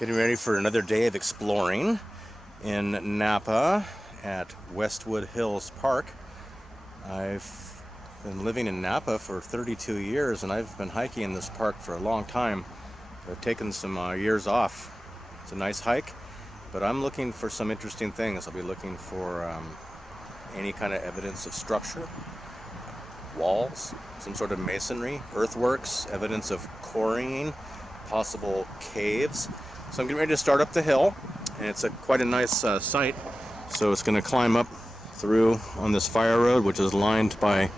Getting ready for another day of exploring in Napa at Westwood Hills Park. I've been living in Napa for 32 years and I've been hiking in this park for a long time. I've taken some years off. It's a nice hike, but I'm looking for some interesting things. I'll be looking for any kind of evidence of structure, walls, some sort of masonry, earthworks, evidence of quarrying, possible caves. So I'm getting ready to start up the hill, and it's quite a nice site. So it's going to climb up through on this fire road, which is lined by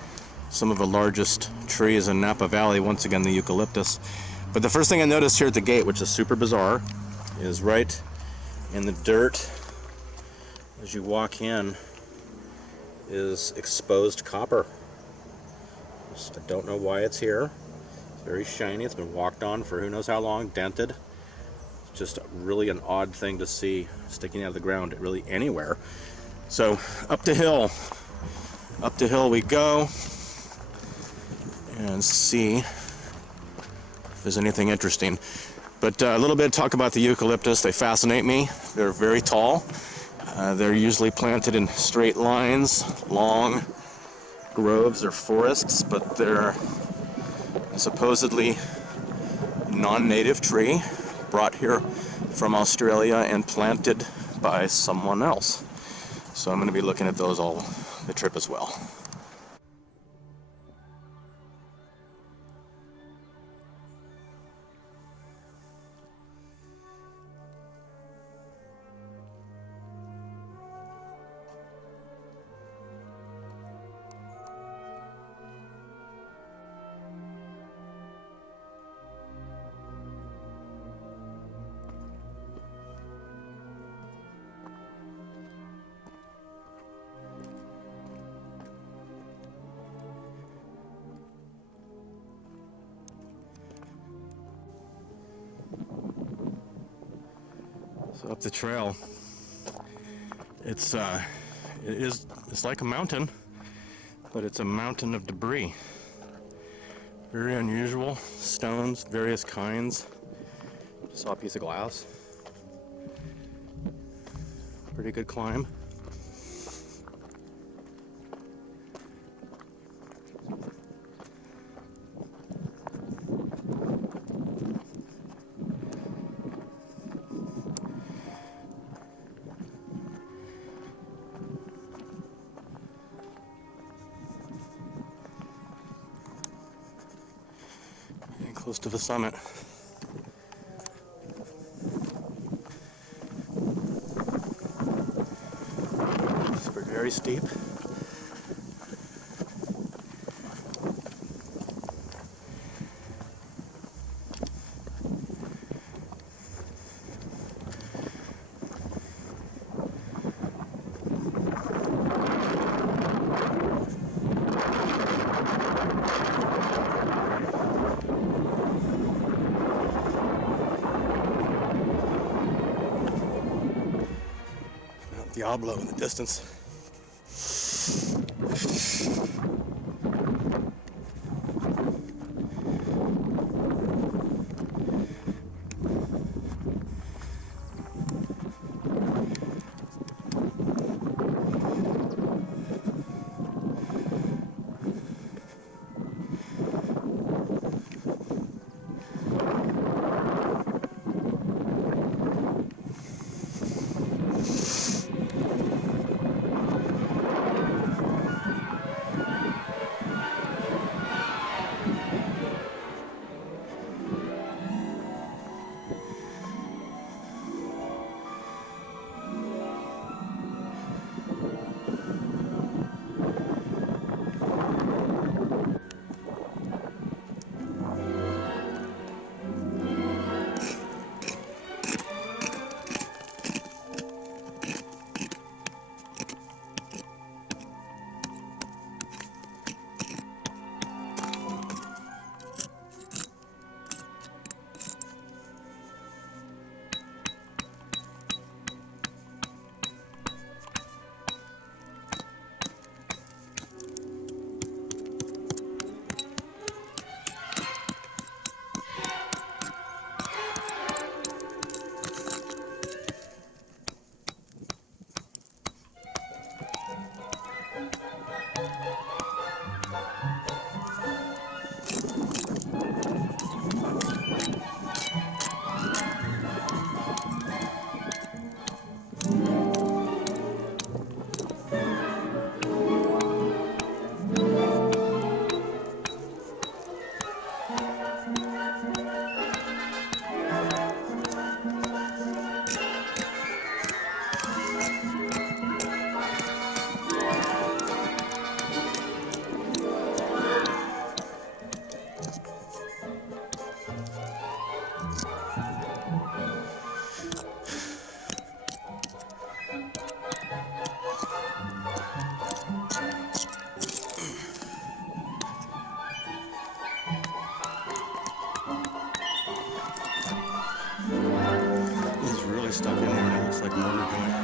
some of the largest trees in Napa Valley, once again the eucalyptus. But the first thing I noticed here at the gate, which is super bizarre, is right in the dirt as you walk in is exposed copper. I don't know why it's here. It's very shiny. It's been walked on for who knows how long, dented. It's just really an odd thing to see sticking out of the ground really anywhere. So up the hill we go and see if there's anything interesting. But a little bit of talk about the eucalyptus. They fascinate me. They're very tall. They're usually planted in straight lines, long groves or forests, but they're a supposedly non-native tree brought here from Australia and planted by someone else. So I'm going to be looking at those all the trip as well. So up the trail, it's like a mountain, but it's a mountain of debris. Very unusual stones, various kinds. Saw a piece of glass. Pretty good climb. Close to the summit. It's very steep. Diablo in the distance. clearly stuck in there, and it looks like a mortar joint.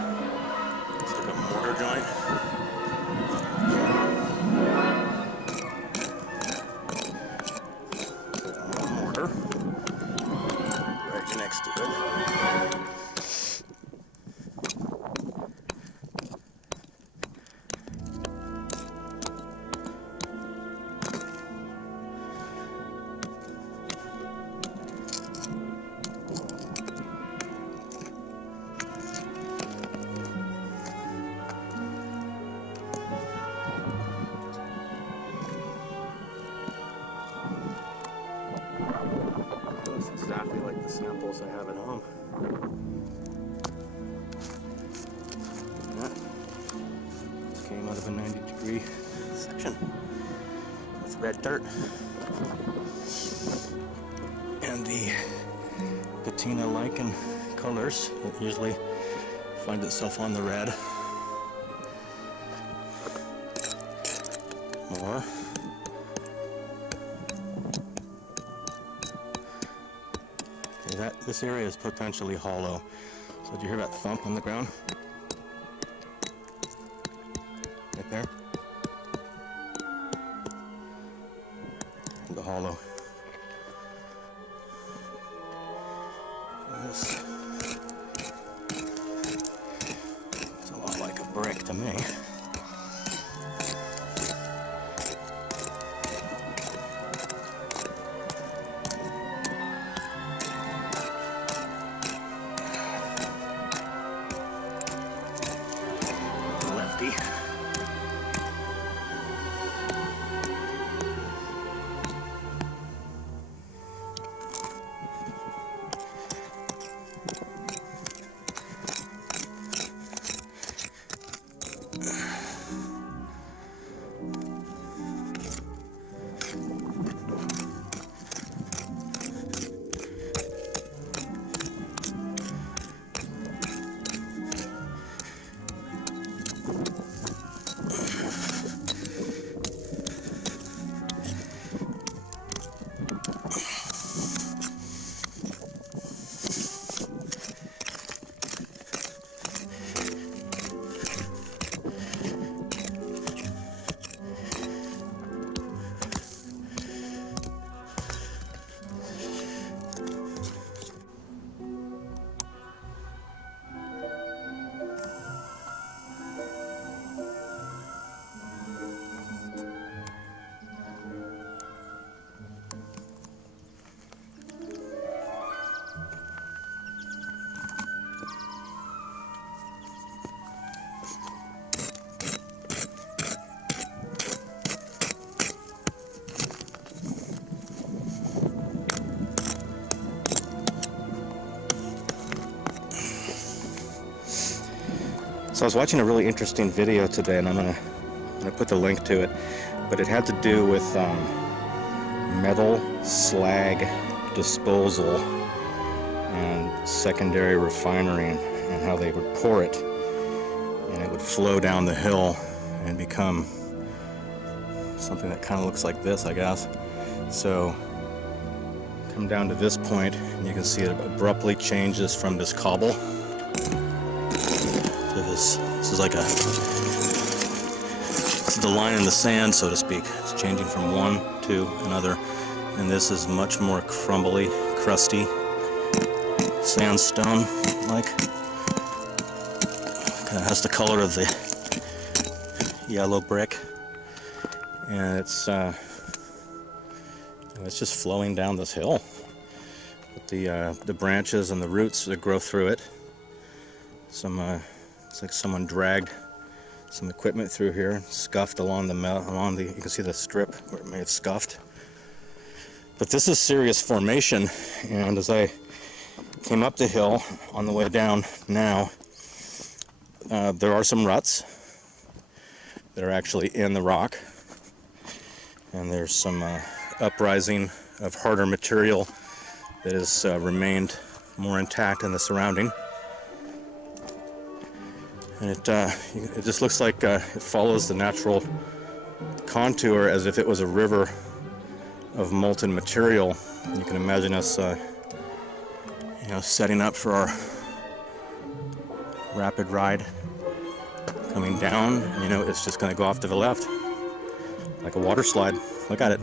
It's like a mortar joint. Put more mortar right next to it. Looks exactly like the samples I have at home. That came out of a 90-degree section with red dirt. And the patina lichen colors that usually find itself on the red. More. Okay, this area is potentially hollow. So did you hear that thump on the ground? Right there? The hollow. This it's a lot like a brick to me. Lefty. So I was watching a really interesting video today, and I'm gonna put the link to it, but it had to do with metal slag disposal and secondary refinery, and how they would pour it and it would flow down the hill and become something that kind of looks like this, I guess. So come down to this point and you can see it abruptly changes from this cobble to this is like it's the line in the sand, so to speak. It's changing from one to another, and this is much more crumbly, crusty, sandstone like. Kind of has the color of the yellow brick, and it's just flowing down this hill with the branches and the roots that grow through it. It's like someone dragged some equipment through here, scuffed along the you can see the strip where it may have scuffed. But this is serious formation, and as I came up the hill on the way down now, there are some ruts that are actually in the rock, and there's some uprising of harder material that has remained more intact in the surrounding. And it just looks like it follows the natural contour as if it was a river of molten material. You can imagine us, setting up for rapid ride coming down, and you know it's just going to go off to the left like a water slide. Look at it.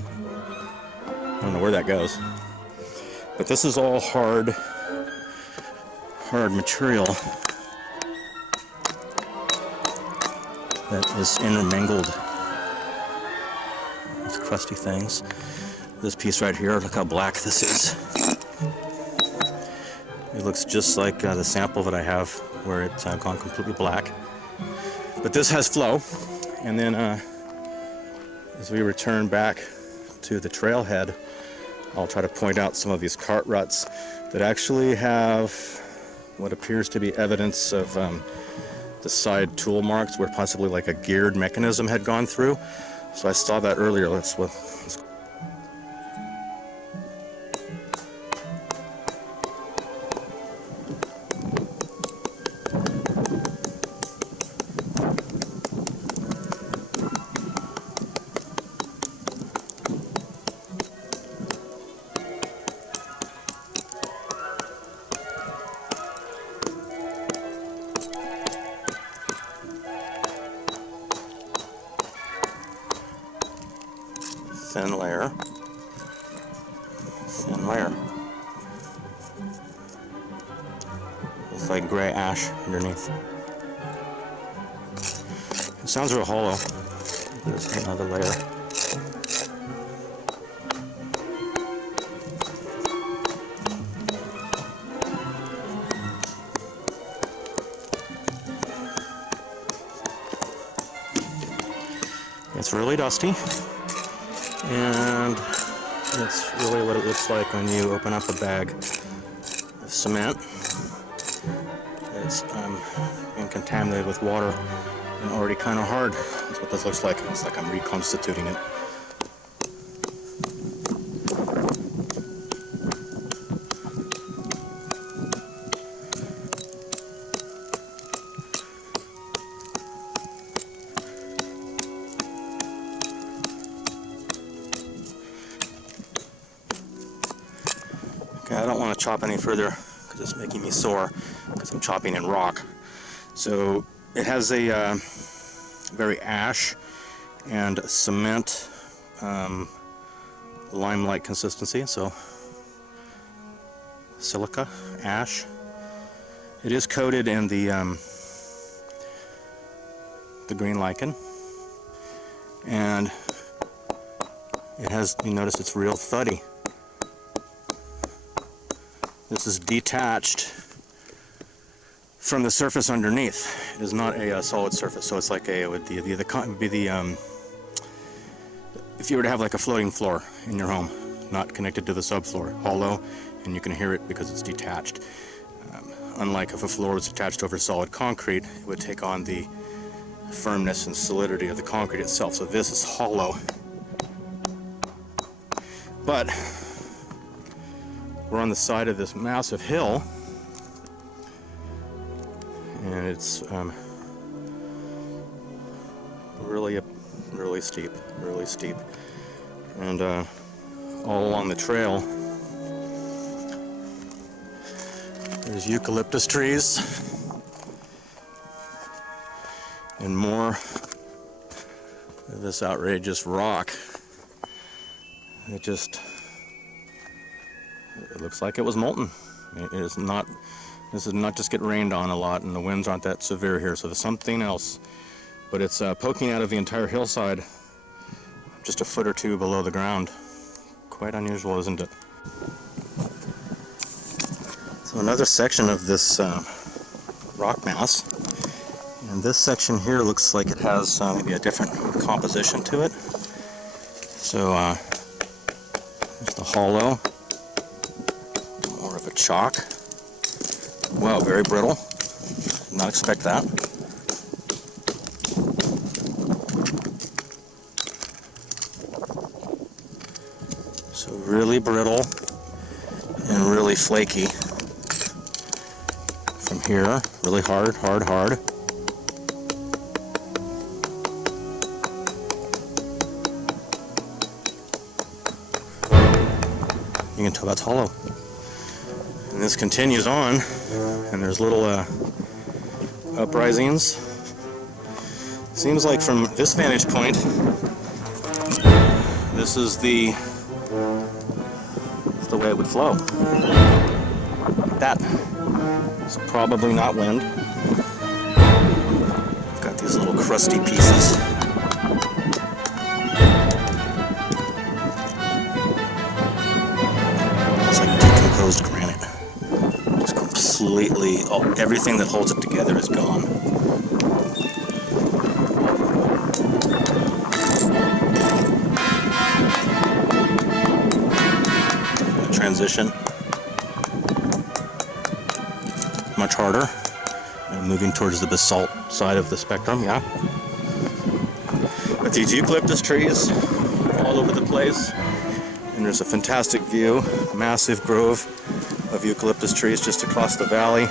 I don't know where that goes, but this is all hard material that is intermingled with crusty things. This piece right here, look how black this is. It looks just like the sample that I have where it's gone completely black. But this has flow, and then as we return back to the trailhead, I'll try to point out some of these cart ruts that actually have what appears to be evidence of the side tool marks where possibly like a geared mechanism had gone through. So I saw that earlier. Let's thin layer. It's like gray ash underneath. It sounds real hollow. There's another layer. It's really dusty, and it's really what it looks like when you open up a bag of cement. It's been contaminated with water and already kind of hard. That's what this looks like. It's like I'm reconstituting it. Okay, I don't want to chop any further because it's making me sore because I'm chopping in rock. So it has a very ash and cement lime-like consistency. So silica, ash. It is coated in the green lichen, and it has. You notice it's real thuddy. This is detached from the surface underneath. It is not a solid surface, so it's like it would be the if you were to have like a floating floor in your home, not connected to the subfloor, hollow, and you can hear it because it's detached. Unlike if a floor was attached over solid concrete, it would take on the firmness and solidity of the concrete itself. So this is hollow, but we're on the side of this massive hill, and it's really steep, and all along the trail there's eucalyptus trees and more of this outrageous rock. It looks like it was molten. It is not. This is not just get rained on a lot, and the winds aren't that severe here, so there's something else. But it's poking out of the entire hillside, just a foot or two below the ground. Quite unusual, isn't it? So another section of this rock mass, and this section here looks like it has maybe a different composition to it. So there's the hollow, more of a chalk. Wow, very brittle. Did not expect that. So really brittle and really flaky. From here, really hard. You can tell that's hollow. And this continues on, and there's little uprisings. Seems like from this vantage point, this is the way it would flow. Like that. So probably not wind. Got these little crusty pieces. It's like decomposed granite. Just completely, everything that holds it together is gone. The transition, much harder. And moving towards the basalt side of the spectrum, yeah. But these eucalyptus trees all over the place. And there's a fantastic view, massive grove of eucalyptus trees just across the valley.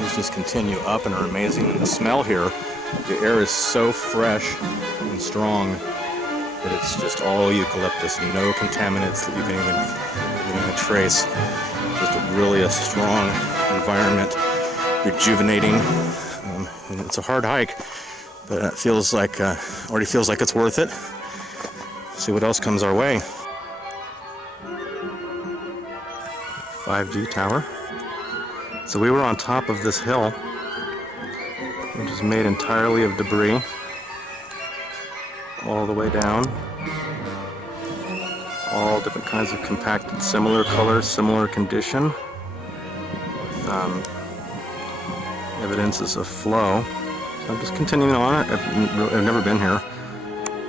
These just continue up and are amazing. And the smell here, the air is so fresh and strong that it's just all eucalyptus, no contaminants that you can even trace. Just really a strong environment, rejuvenating. And it's a hard hike, but it feels like already feels like it's worth it. See what else comes our way. 5G tower. So we were on top of this hill, which is made entirely of debris, all the way down. All different kinds of compacted, similar colors, similar condition, with evidences of flow. So I'm just continuing on it. I've never been here.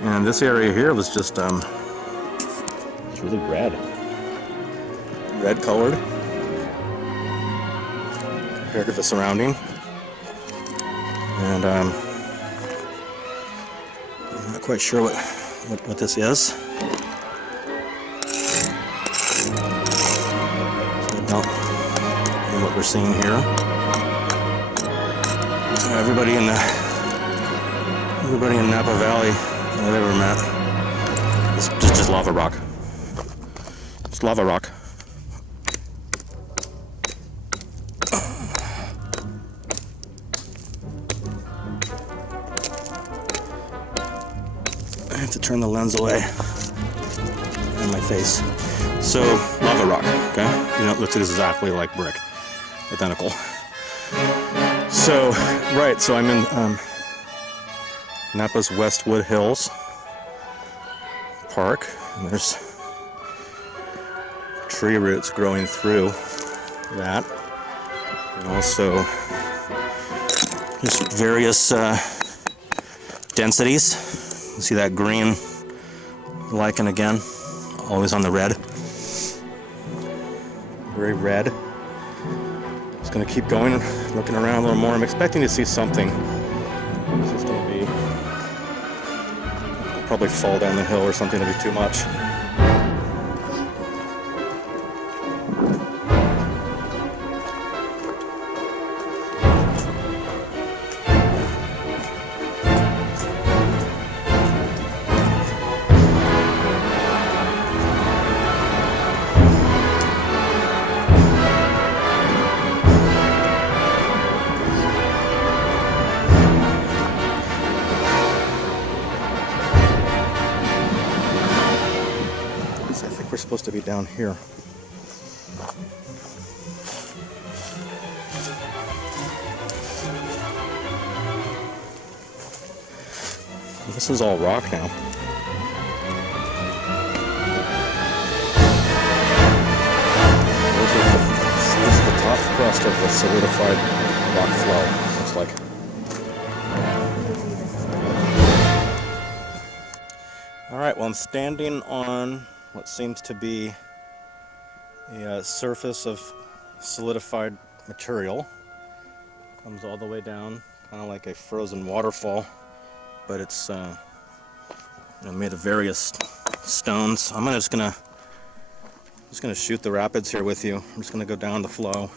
And this area here was just, it's really red. Red colored compared to the surrounding. And I'm not quite sure what this is. So I don't know what we're seeing here. Everybody in Napa Valley I've ever met, it's just lava rock. It's lava rock. I have to turn the lens away in my face. So, lava rock, okay? You know, it looks exactly like brick. Identical. So, right, so I'm in Napa's Westwood Hills Park, and there's tree roots growing through that, and also just various densities. You see that green lichen again, always on the red, very red. Just gonna keep going, looking around a little more. I'm expecting to see something. It's just gonna be, I'll probably fall down the hill or something. It'll be too much. We're supposed to be down here. This is all rock now. This is the top crust of the solidified rock flow, looks like. Alright, well, I'm standing on what seems to be a surface of solidified material. Comes all the way down, kind of like a frozen waterfall, but it's made of various stones. I'm just gonna shoot the rapids here with you. I'm just gonna go down the flow.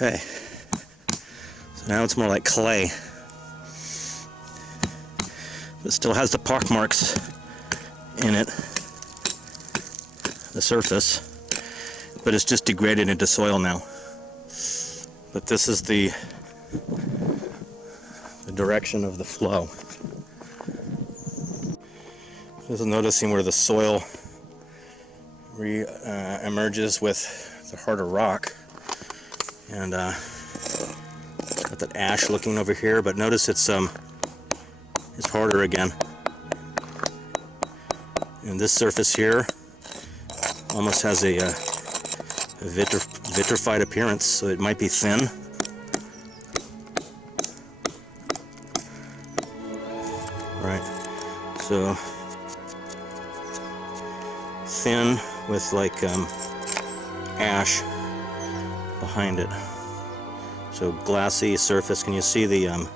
Okay, so now it's more like clay. It still has the pock marks in it, the surface, but it's just degraded into soil now. But this is the direction of the flow. Just noticing where the soil emerges with the harder rock, and got that ash looking over here. But notice it's harder again, and this surface here almost has a vitrified appearance, so it might be thin. Right, so thin with like ash behind it. So glassy surface. Can you see the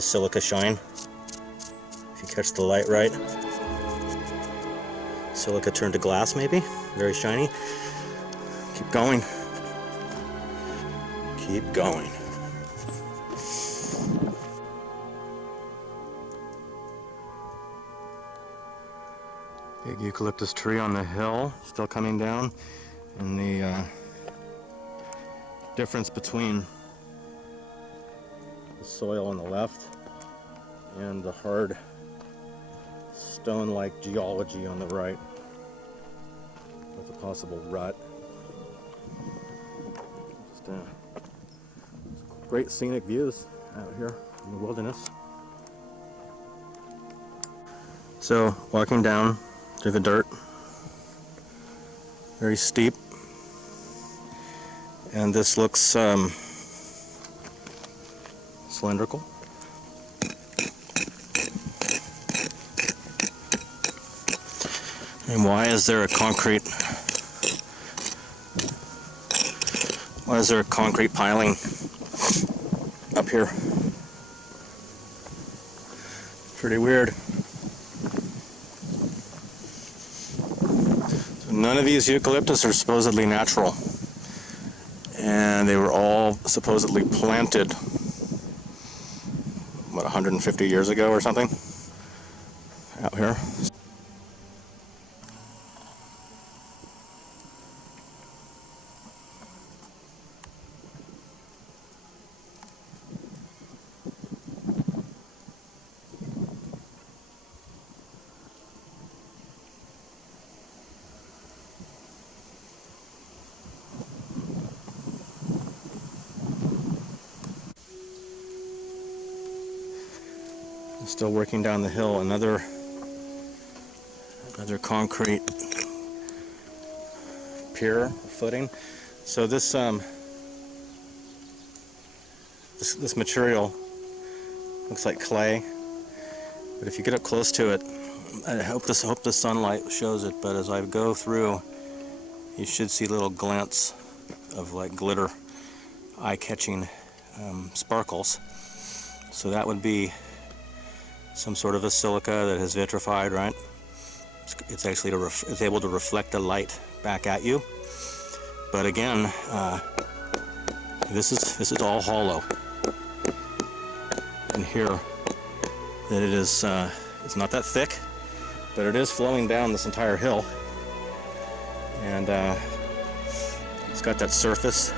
silica shine? If you catch the light right. Silica turned to glass maybe. Very shiny. Keep going. Keep going. Big eucalyptus tree on the hill, still coming down, and the difference between the soil on the left and the hard stone-like geology on the right, with a possible rut. Just great scenic views out here in the wilderness. So walking down through the dirt, very steep, and this looks cylindrical. And why is there a concrete piling up here? Pretty weird. So none of these eucalyptus are supposedly natural, and they were all supposedly planted, what, 150 years ago or something out here. Still working down the hill, another concrete pier footing. So this this material looks like clay, but if you get up close to it, I hope the sunlight shows it, but as I go through, you should see little glints of like glitter, eye-catching sparkles. So that would be some sort of a silica that has vitrified, right? It's actually it's able to reflect the light back at you. But again, this is all hollow. And here, that it is, it's not that thick, but it is flowing down this entire hill, and it's got that surface.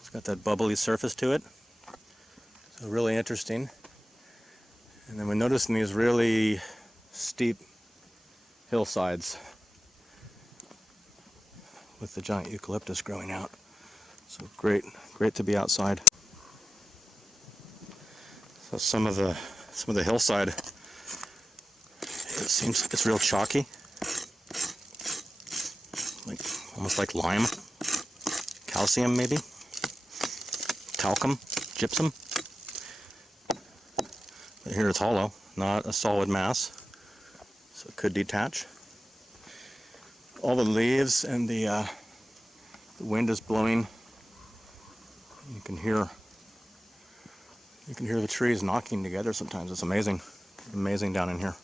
It's got that bubbly surface to it. So really interesting. And then we're noticing these really steep hillsides with the giant eucalyptus growing out. So great to be outside. So some of the hillside, it seems like it's real chalky, like almost like lime, calcium maybe, talcum, gypsum. But here it's hollow, not a solid mass, so it could detach. All the leaves and the wind is blowing. You can hear the trees knocking together sometimes. It's amazing down in here.